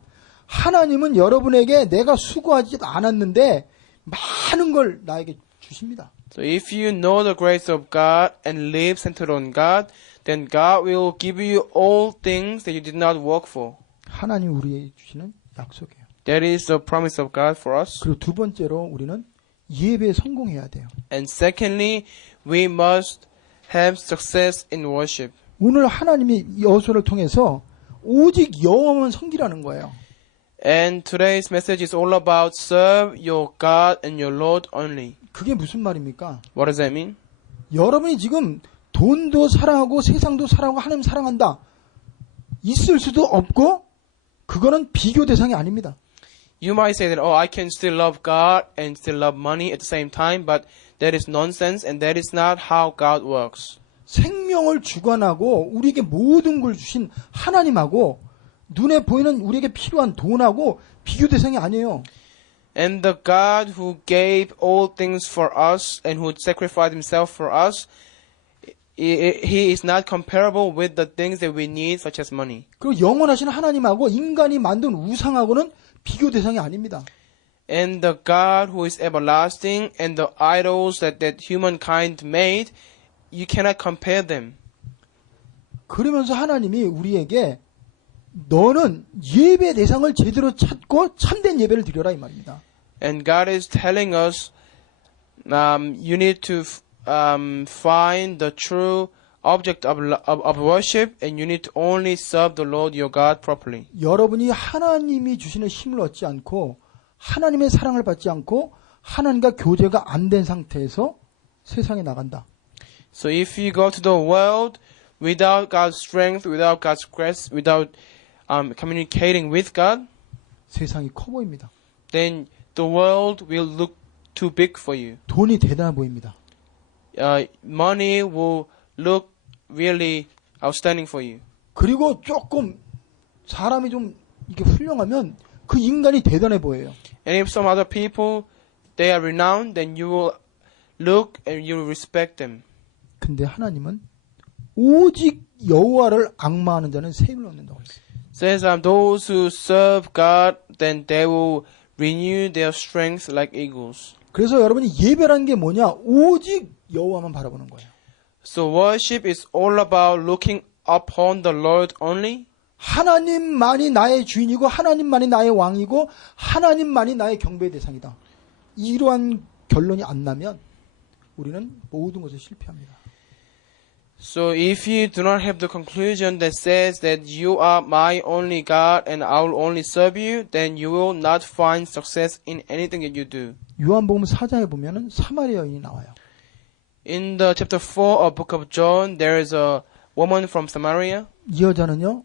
하나님은 여러분에게 내가 수고하지 않았는데 많은 걸 나에게 주십니다. So if you know the grace of God and live centered on God, then God will give you all things that you did not work for. 하나님이 우리에게 주시는 약속이에요. That is the promise of God for us. 그리고 두 번째로 우리는 예배에 성공해야 돼요. And secondly, we must have success in worship. 오늘 하나님이 여호수아를 통해서 오직 여호와만 섬기라는 거예요. And today's message is all about serve your God and your Lord only. 그게 무슨 말입니까? What does that mean? 여러분이 지금 돈도 사랑하고 세상도 사랑하고 하나님 사랑한다. 있을 수도 없고 그거는 비교 대상이 아닙니다. You might say that, oh, I can still love God and still love money at the same time, but that is nonsense and that is not how God works. 생명을 주관하고 우리에게 모든 걸 주신 하나님하고 눈에 보이는 우리에게 필요한 돈하고 비교 대상이 아니에요. And the God who gave all things for us and who sacrificed himself for us, he is not comparable with the things that we need, such as money. 그리고 영원하신 하나님하고 인간이 만든 우상하고는 비교 대상이 아닙니다. And the God who is everlasting and the idols that humankind made, you cannot compare them. 그러면서 하나님이 우리에게 너는 예배 대상을 제대로 찾고 참된 예배를 드려라 이 말입니다. And God is telling us, you need to find the true object of worship, and you need to only serve the Lord your God properly. 여러분이 하나님이 주시는 힘을 얻지 않고 하나님의 사랑을 받지 않고 하나님과 교제가 안 된 상태에서 세상에 나간다. So if you go to the world without God's strength, without God's grace, without communicating with God, 세상이 커 보입니다. then the world will look too big for you. 돈이 대단해 보입니다. Money will look really outstanding for you. 그리고 조금 사람이 좀 이렇게 훌륭하면 그 인간이 대단해 보여요. And if some other people, they are renowned, then you will look and you will respect them. 근데 하나님은 오직 여호와를 앙마하는 자는 새 힘을 얻는다고 했어요. Says those who serve God, then they will renew their strength like eagles. 그래서 여러분이 예배라는 게 뭐냐? 오직 여호와만 바라보는 거예요. So worship is all about looking upon the Lord only. 하나님만이 나의 주인이고 하나님만이 나의 왕이고 하나님만이 나의 경배의 대상이다. 이러한 결론이 안 나면 우리는 모든 것에 실패합니다. So if you do not have the conclusion that says that you are my only God and I will only serve you, then you will not find success in anything that you do. 요한복음 4장에 보면은 사마리아 여인이 나와요. In the chapter 4 of book of John, there is a woman from Samaria. 이 여자는요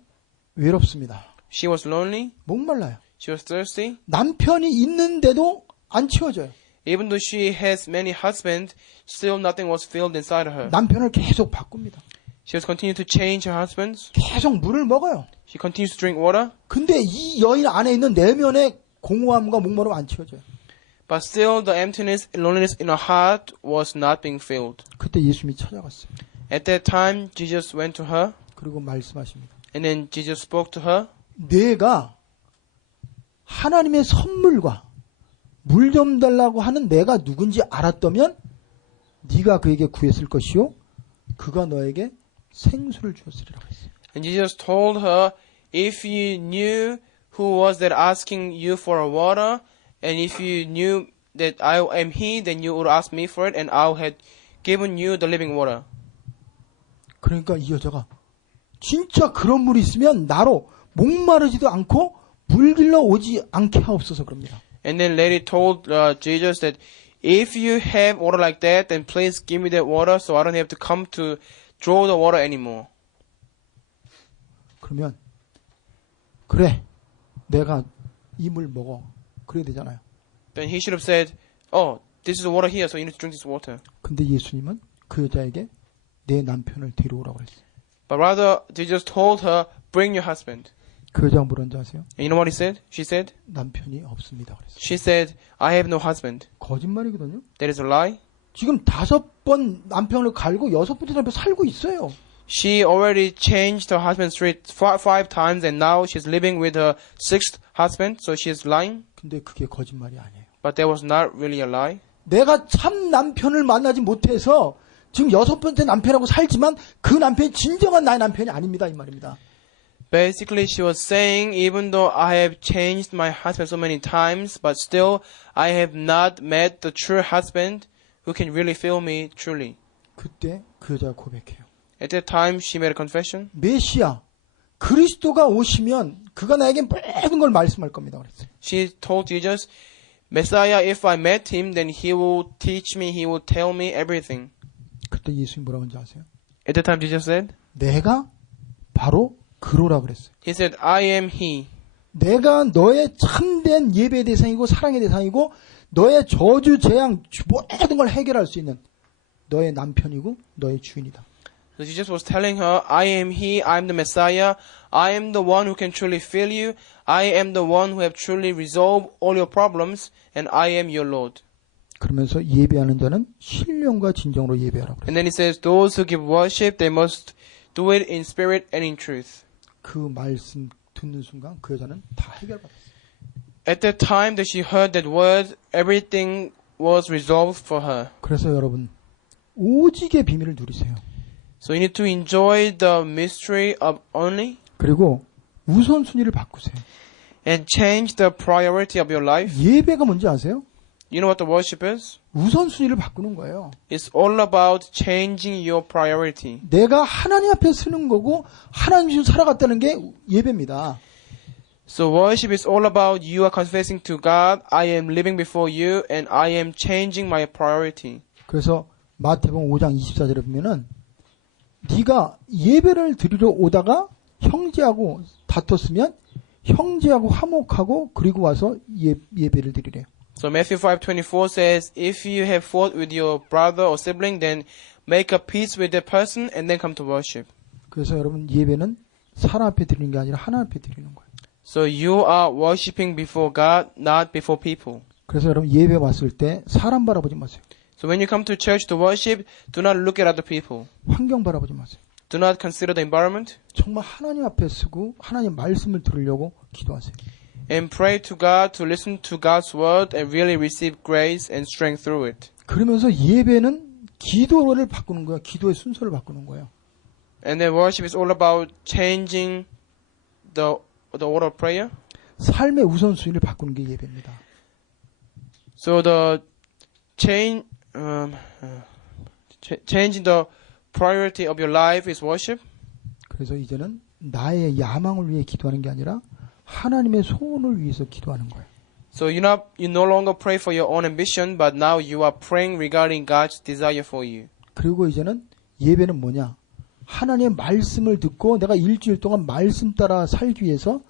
외롭습니다. She was lonely. 목말라요. She was thirsty. 남편이 있는데도 안 채워져요. Even though she has many husbands, still nothing was filled inside her. 남편을 계속 바꿉니다. She was continuing to change her husbands. 계속 물을 먹어요. She continues to drink water. 근데 이 여인 안에 있는 내면의 공허함과 목마름은 안 채워져요. But still the emptiness and loneliness in her heart was not being filled. 그때 예수님이 찾아갔어요. At that time, Jesus went to her. 그리고 말씀하십니다. And then Jesus spoke to her. 내가 하나님의 선물과 물 좀 달라고 하는 내가 누군지 알았다면 네가 그에게 구했을 것이요 그가 너에게 생수를 주었으리라고 했어요. And Jesus told her, if you knew who was that asking you for a water, and if you knew that I am he, then you would ask me for it, and I had given you the living water. 그러니까 이 여자가 진짜 그런 물이 있으면 나로 목마르지도 않고 물길러 오지 않게 하옵소서 그럽니다. And then lady told Jesus that if you have water like that, then please give me that water so I don't have to come to draw the water anymore. 그러면 그래 내가 이 물 먹어 그래야 되잖아요. Then he should have said, oh, this is the water here, so you need to drink this water. 근데 예수님은 그 여자에게 내 남편을 데려오라고 그랬어요. But rather, Jesus told her, bring your husband. 그 여자가 뭐라는지 아세요? And you know what he said? She said? 남편이 없습니다 그랬어요. She said, I have no husband. 거짓말이거든요. That is a lie. 지금 5번 남편을 갈고 6번째 남편 살고 있어요. She already changed her husband's street five times and now she's living with her sixth husband, so she's lying. 근데 그게 거짓말이 아니에요. But that was not really a lie. 내가 참 남편을 만나지 못해서 지금 6번째 남편하고 살지만 그 남편이 진정한 나의 남편이 아닙니다 이 말입니다. Basically, she was saying, even though I have changed my husband so many times, but still I have not met the true husband who can really feel me truly. 그때 그 여자가 고백해요. At that time, she made a confession. 메시아, 그리스도가 오시면 그가 나에게 모든 걸 말씀할 겁니다. 그랬어요. She told Jesus, Messiah, if I met him, then he will teach me, he will tell me everything. 그때 예수님 뭐라고 하는지 아세요? At that time, Jesus said, 내가 바로 그로라 그랬어요. He said, I am he. 내가 너의 참된 예배의 대상이고 사랑의 대상이고 너의 저주, 재앙, 모든 걸 해결할 수 있는 너의 남편이고 너의 주인이다. So Jesus was telling her, I am he, I am the Messiah, I am the one who can truly fill you, I am the one who have truly resolved all your problems, and I am your Lord. 그러면서 예배하는 자는 신령과 진정으로 예배하라고 그랬어요. And then he says, those who give worship, they must do it in spirit and in truth. 그 말씀 듣는 순간 그 여자는 다 해결받았어요. At that time that she heard that word, everything was resolved for her. 그래서 여러분 오직의 비밀을 누리세요. So you need to enjoy the mystery of only 그리고 우선순위를 바꾸세요. and change the priority of your life. 예배가 뭔지 아세요? You know what the worship is? 우선순위를 바꾸는 거예요. It's all about changing your priority. 내가 하나님 앞에 서는 거고 하나님 주신 살아갔다는 게 예배입니다. So worship is all about you are confessing to God, I am living before you and I am changing my priority. 그래서 마태복음 5장 24절에 보면은 네가 예배를 드리러 오다가 형제하고 다퉜으면 형제하고 화목하고 그리고 와서 예배를 드리래요. So Matthew 5:24 says, if you have fought with your brother or sibling, then make a peace with that person and then come to worship. 그래서 여러분 예배는 사람 앞에 드리는 게 아니라 하나님 앞에 드리는 거예요. So you are worshiping before God, not before people. 그래서 여러분 예배 왔을 때 사람 바라보지 마세요. So when you come to church to worship, do not look at other people. 환경 바라보지 마세요. Do not consider the environment. 정말 하나님 앞에 서고 하나님 말씀을 들으려고 기도하세요. And pray to God to listen to God's word and really receive grace and strength through it. 그러면서 예배는 기도를 바꾸는 거예요. 기도의 순서를 바꾸는 거예요. And then worship is all about changing the order of prayer. 삶의 우선순위를 바꾸는 게 예배입니다. So the changing the priority of your life is worship. 그래서 이제는 나의 야망을 위해 기도하는 게 아니라 하나님의 소원을 위해서 기도하는 거예요. So you no longer pray for your own ambition, but now you are praying regarding God's desire for you. 그리고 이제는 예배는 뭐냐? 하나님의 말씀을 듣고 내가 일주일 동안 말씀 따라 살기 위해서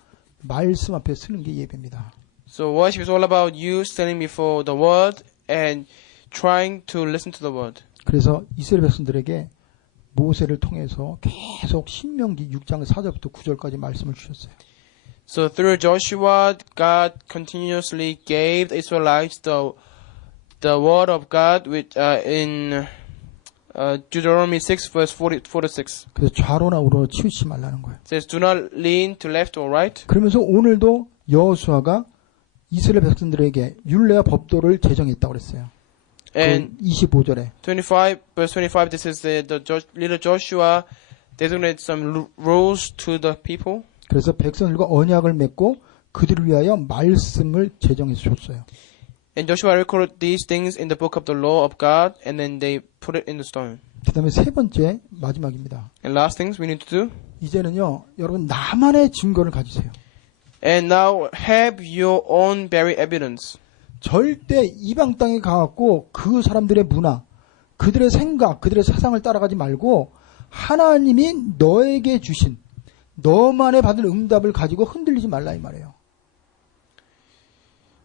말씀 앞에 서는 게 예배입니다. So worship is all about you standing before the word and trying to listen to the word. 그래서 이스라엘 백성들에게 모세를 통해서 계속 신명기 6장 4절부터 9절까지 말씀을 주셨어요. So through Joshua, God continuously gave the Israelites the word of God which in Deuteronomy 6 verse 46. 그래서 좌로나 우로로 치우치지 말라는 거예요. It says, do not lean to left or right. 그러면서 오늘도 여호수아가 이스라엘 백성들에게 율례와 법도를 제정했다고 그랬어요. And 25절에 25 verse 25, this is the little Joshua designated some rules to the people. 그래서 백성들과 언약을 맺고 그들을 위하여 말씀을 제정해서 줬어요. And Joshua recorded these things in the book of the law of God, and then they put it in the stone. 그 다음에 세 번째 마지막입니다. And last things we need to do. 이제는요, 여러분 나만의 증거를 가지세요. And now have your own very evidence. 절대 이방 땅에 가갖고 그 사람들의 문화, 그들의 생각, 그들의 사상을 따라가지 말고 하나님이 너에게 주신 너만의 받은 응답을 가지고 흔들리지 말라 이 말이에요.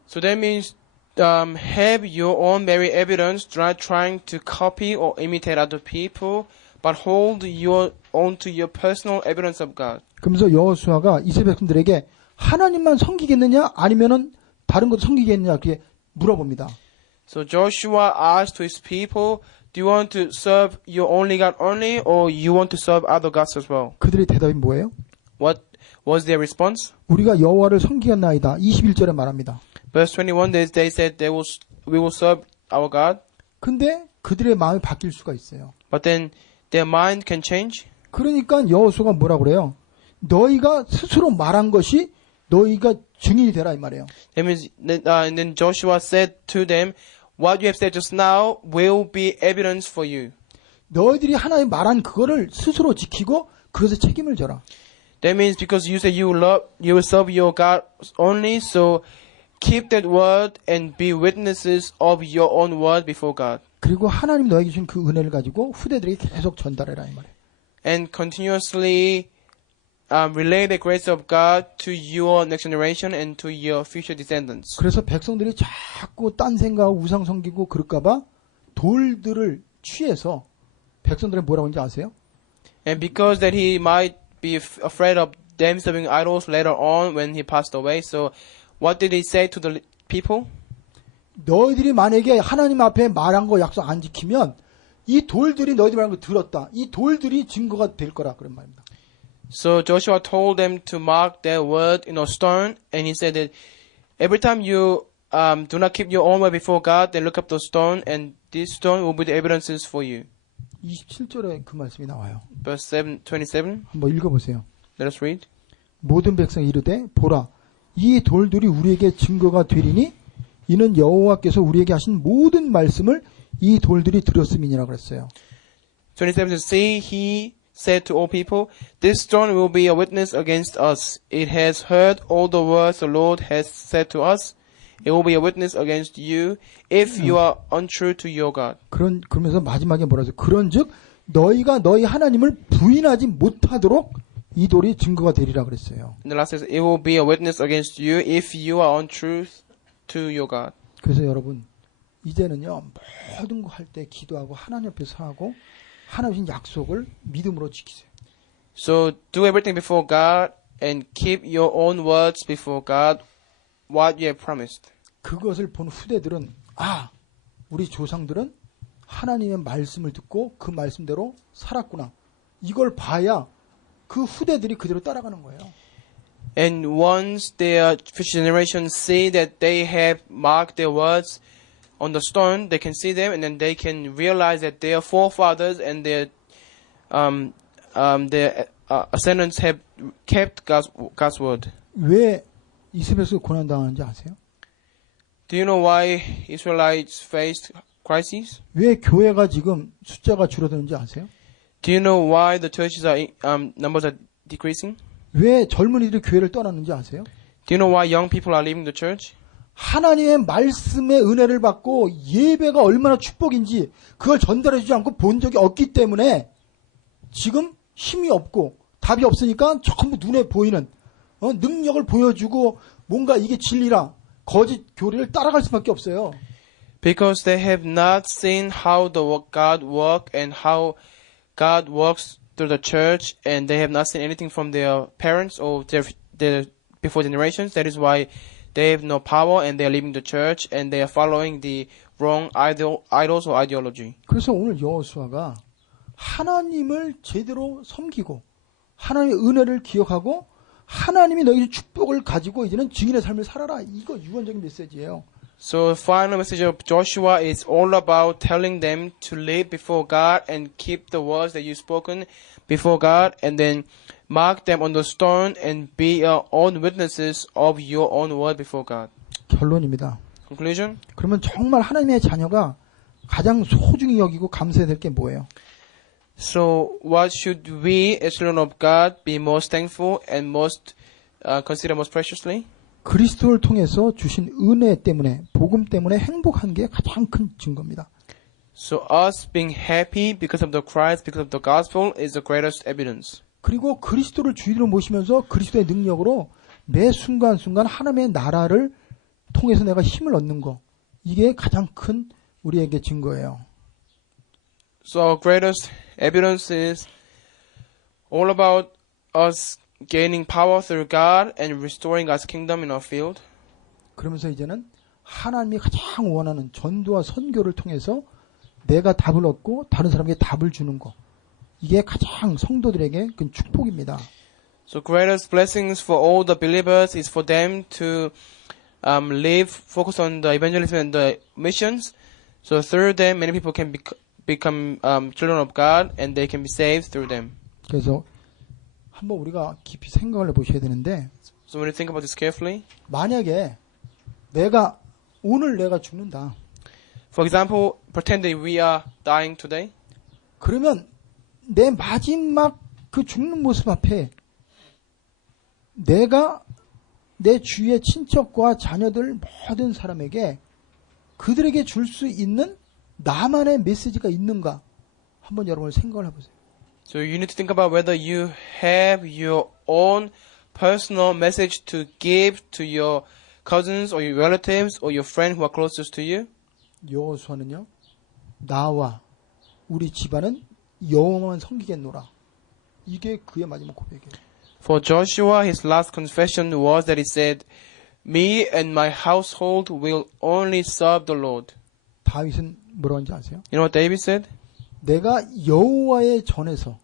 So that means have your own very evidence, not trying to copy or imitate other people, but hold your own to your personal evidence of God. 그러면서 여호수아가 이스라엘 백성들에게 하나님만 섬기겠느냐 아니면은 다른 것도 섬기겠느냐 그렇게 물어봅니다. So Joshua asked to his people, do you want to serve your only God only, or you want to serve other gods as well? 그들의 대답이 뭐예요? What was their response? 우리가 여호와를 섬기겠나이다. 21절에 말합니다. Verse 21, they said we will serve our God. 근데 그들의 마음이 바뀔 수가 있어요. But then their mind can change. 그러니까 여호수아가 뭐라 그래요? 너희가 스스로 말한 것이 너희가 증인이 되라 이 말이에요. That means, and then Joshua said to them, what you have said just now will be evidence for you. 너희들이 하나님 말한 그거를 스스로 지키고 그것에 책임을 져라. That means because you say you will serve your God only, so keep that word and be witnesses of your own word before God. 그리고 하나님 너에게 준 그 은혜를 가지고 후대들에게 계속 전달해라 이 말이에요. And continuously relay the grace of God to your next generation and to your future descendants. 그래서 백성들이 자꾸 딴 생각하고 우상 섬기고 그럴까봐 돌들을 취해서 백성들은 뭐라고 하는지 아세요? And because that he might be afraid of them serving idols later on when he passed away, so what did he say to the people? 너희들이 만약에 하나님 앞에 말한 거 약속 안 지키면 이 돌들이 너희들이 말한 거 들었다. 이 돌들이 증거가 될 거라 그런 말입니다. So Joshua told them to mark their word in a stone, and he said that every time you do not keep your own word before God, then look up the stone, and this stone will be the evidences for you. 27절에 그 말씀이 나와요. Verse 27. 한번 읽어보세요. Let us read. 모든 백성이 이르되 보라 이 돌들이 우리에게 증거가 되리니 이는 여호와께서 우리에게 하신 모든 말씀을 이 돌들이 들었음이니라 그랬어요. 27 says, See, he said to all people, this stone will be a witness against us. It has heard all the words the Lord has said to us. It will be a witness against you if you are untrue to your God. 그러면서 마지막에 뭐라 하죠? 그런즉 너희가 너희 하나님을 부인하지 못하도록 이 돌이 증거가 되리라 그랬어요. And the last says, it will be a witness against you if you are untrue to your God. 그래서 여러분 이제는요 모든 거 할 때 기도하고 하나님 앞에서 하고 하나님 약속을 믿음으로 지키세요. So do everything before God and keep your own words before God, what you have promised. 그것을 본 후대들은 우리 조상들은 하나님의 말씀을 듣고 그 말씀대로 살았구나. 이걸 봐야 그 후대들이 그대로 따라가는 거예요. And once their future generations see that they have marked their words on the stone, they can see them and then they can realize that their forefathers and their ascendants have kept God's word. 왜 이스라엘에서 고난 당하는지 아세요? Do you know why Israelites faced crises? 왜 교회가 지금 숫자가 줄어드는지 아세요? Do you know why the churches are numbers are decreasing? 왜 젊은이들이 교회를 떠나는지 아세요? Do you know why young people are leaving the church? 하나님의 말씀의 은혜를 받고 예배가 얼마나 축복인지 그걸 전달해 주지 않고 본 적이 없기 때문에 지금 힘이 없고 답이 없으니까 전부 눈에 보이는 능력을 보여주고 뭔가 이게 진리라 거짓 교리를 따라갈 수밖에 없어요. Because they have not seen how God works and how God works through the church, and they have not seen anything from their parents or their before generations. That is why they have no power and they are leaving the church and they are following the wrong idols or ideology. 그래서 오늘 여호수아가 하나님을 제대로 섬기고 하나님의 은혜를 기억하고 하나님이 너희의 축복을 가지고 이제는 증인의 삶을 살아라. 이거 유언적인 메시지예요. So the final message of Joshua is all about telling them to live before God and keep the words that you've spoken before God and then mark them on the stone and be your own witnesses of your own word before God. 결론입니다. Conclusion? 그러면 정말 하나님의 자녀가 가장 소중히 여기고 감사해야 될 게 뭐예요? So what should we as children of God be most thankful and most consider most preciously? 그리스도를 통해서 주신 은혜 때문에 복음 때문에 행복한 게 가장 큰 증거입니다. So us being happy because of the Christ, because of the gospel is the greatest evidence. 그리고 그리스도를 주인으로 모시면서 그리스도의 능력으로 매 순간순간 하나님의 나라를 통해서 내가 힘을 얻는 거 이게 가장 큰 우리에게 증거예요. So our greatest evidence is all about us gaining power through God and restoring God's kingdom in our field. 그러면서 이제는 하나님이 가장 원하는 전도와 선교를 통해서 내가 답을 얻고 다른 사람에게 답을 주는 거 이게 가장 성도들에게 큰 축복입니다. So greatest blessings for all the believers is for them to live, focus on the evangelism and the missions. So through them, many people can become children of God and they can be saved through them. 그래서 한번 우리가 깊이 생각을 해보셔야 되는데 So when you think about this carefully, 만약에 오늘 내가 죽는다. for example, pretend that we are dying today. 그러면 내 마지막 그 죽는 모습 앞에 내가 내 주위의 친척과 자녀들 모든 사람에게 그들에게 줄 수 있는 나만의 메시지가 있는가? 한번 여러분 생각을 해보세요. So you need to think about whether you have your own personal message to give to your cousins or your relatives or your friend who are closest to you. 여호수아는요, 나와 우리 집안은 여호와만 섬기겠노라. 이게 그의 마지막 고백이에요. For Joshua, his last confession was that he said, "Me and my household will only serve the Lord." 다윗은 뭐라고 하는지 아세요? You know what David said? 내가 여호와의 전에서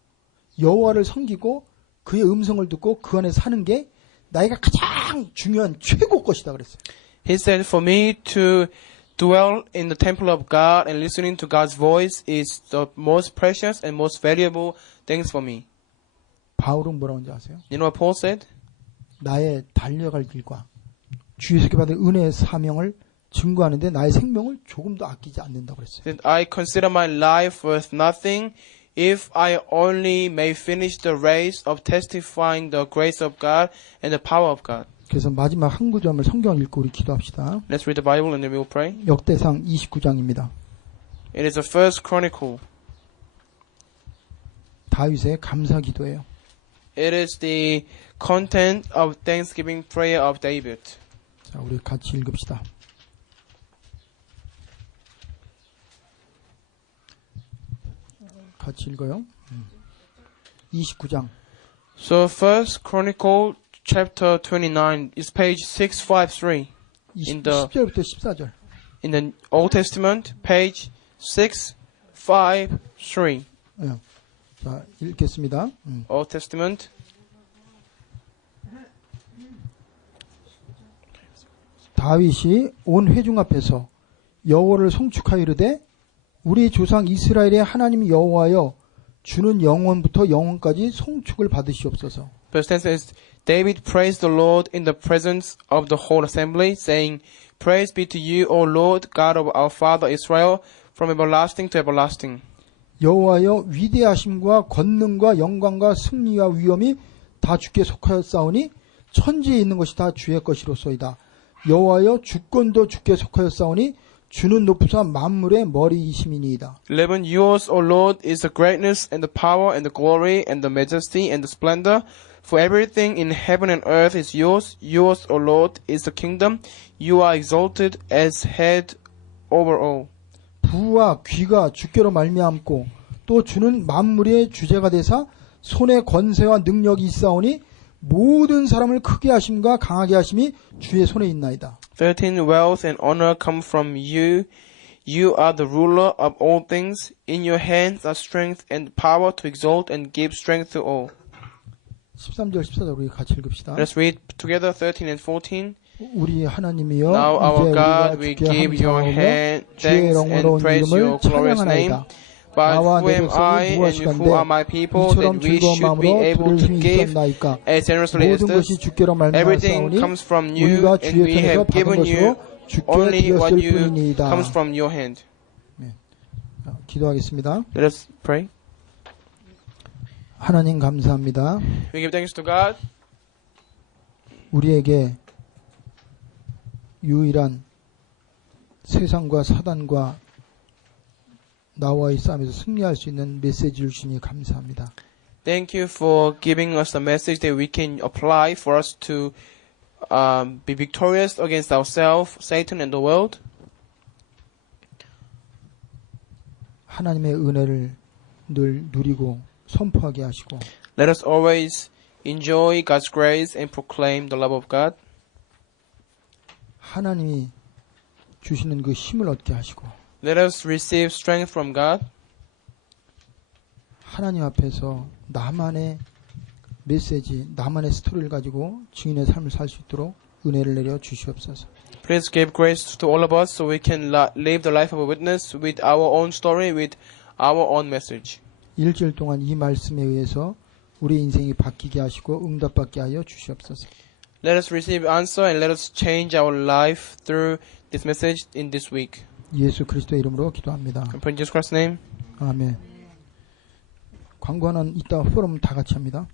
여호와를 섬기고 그의 음성을 듣고 그 안에 사는 게 나에게 가장 중요한 최고 것이다 그랬어요. He said, "For me to dwell in the temple of God and listening to God's voice is the most precious and most valuable things for me." 바울은 뭐라고 하는지 아세요? You know what Paul said? 나의 달려갈 길과 주에서 받은 은혜의 사명을 증거하는데 나의 생명을 조금도 아끼지 않는다고 그랬어요. That I consider my life worth nothing if I only may finish the race of testifying the grace of God and the power of God. 그래서 마지막 한 구절을 성경을 읽고 우리 기도합시다. Let's read the Bible and then we'll pray. 역대상 29장입니다. It is the first chronicle. 다윗의 감사 기도예요. It is the content of Thanksgiving prayer of David. 자, 우리 같이 읽읍시다. 같이 읽어요. 29장. So first chronicle chapter 29 is page 653 in the 10절부터 14절. in the Old Testament, page 653. 예. 자, 읽겠습니다. Old Testament. 다윗이 온 회중 앞에서 여호와를 송축하여 이르되 우리 조상 이스라엘의 하나님 여호와여 주는 영원부터 영원까지 송축을 받으시옵소서. Verse 10 says, David praised the Lord in the presence of the whole assembly, saying, Praise be to you, O Lord, God of our father Israel, from everlasting to everlasting. 여호와여 위대하심과 권능과 영광과 승리와 위엄이 다 주께 속하였사오니 천지에 있는 것이 다 주의 것이로소이다. 여호와여 주권도 주께 속하였사오니 주는 높으사 만물의 머리이심이니이다. 11 Yours, O Lord, is the greatness and the power and the glory and the majesty and the splendor. For everything in heaven and earth is yours. Yours, O Lord, is the kingdom. You are exalted as head over all. 부와 귀가 주께로 말미암고 또 주는 만물의 주제가 되사 손에 권세와 능력이 있사오니 모든 사람을 크게 하심과 강하게 하심이 주의 손에 있나이다. 13 Wealth and honor come from you. You are the ruler of all things. In your hands are strength and power to exalt and give strength to all. 13절 14절 우리 같이 읽읍시다. Let's read together 13 and 14. 우리 하나님이여 Now 이제 our 우리가 God, we 주께 give your 감사하며 hand 주의 thanks and 영광로운 praise your 이름을 glorious name. 찬양하나이다. But 나와 who 내 am I 백성이 and who are my 무엇이간데 people 이처럼 that we 즐거운 should be 마음으로 able 들을 to 힘이 give 있었나이까. as generously as 모든 것이 this? 주께로 Everything 말미암았사오니 comes from you, 우리가 and 주의 we 편에서 have 받은 given 것으로 you 주께 only what 드렸을 you 뿐이니이다. comes from your hand. 기도하겠습니다. Let us pray. 하나님 감사합니다. We give thanks to God. 우리에게 유일한 세상과 사단과 나와의 싸움에서 승리할 수 있는 메시지를 주시니 감사합니다. Thank you for giving us a message that we can apply for us to be victorious against ourselves, Satan, and the world. 하나님의 은혜를 늘 누리고 선포하게 하시고 Let us always enjoy God's grace and proclaim the love of God. 하나님이 주시는 그 힘을 얻게 하시고 Let us receive strength from God. 하나님 앞에서 나만의 메시지, 나만의 스토리를 가지고 증인의 삶을 살 수 있도록 은혜를 내려 주시옵소서. Please give grace to all of us so we can live the life of a witness with our own story, with our own message. 일주일 동안 이 말씀에 의해서 우리 인생이 바뀌게 하시고 응답받게 하여 주시옵소서. Let us receive answer and let us change our life through this message in this week. 예수 그리스도의 이름으로 기도합니다. In Jesus Christ's name. 아멘. 광고는 이따 포럼 다 같이 합니다.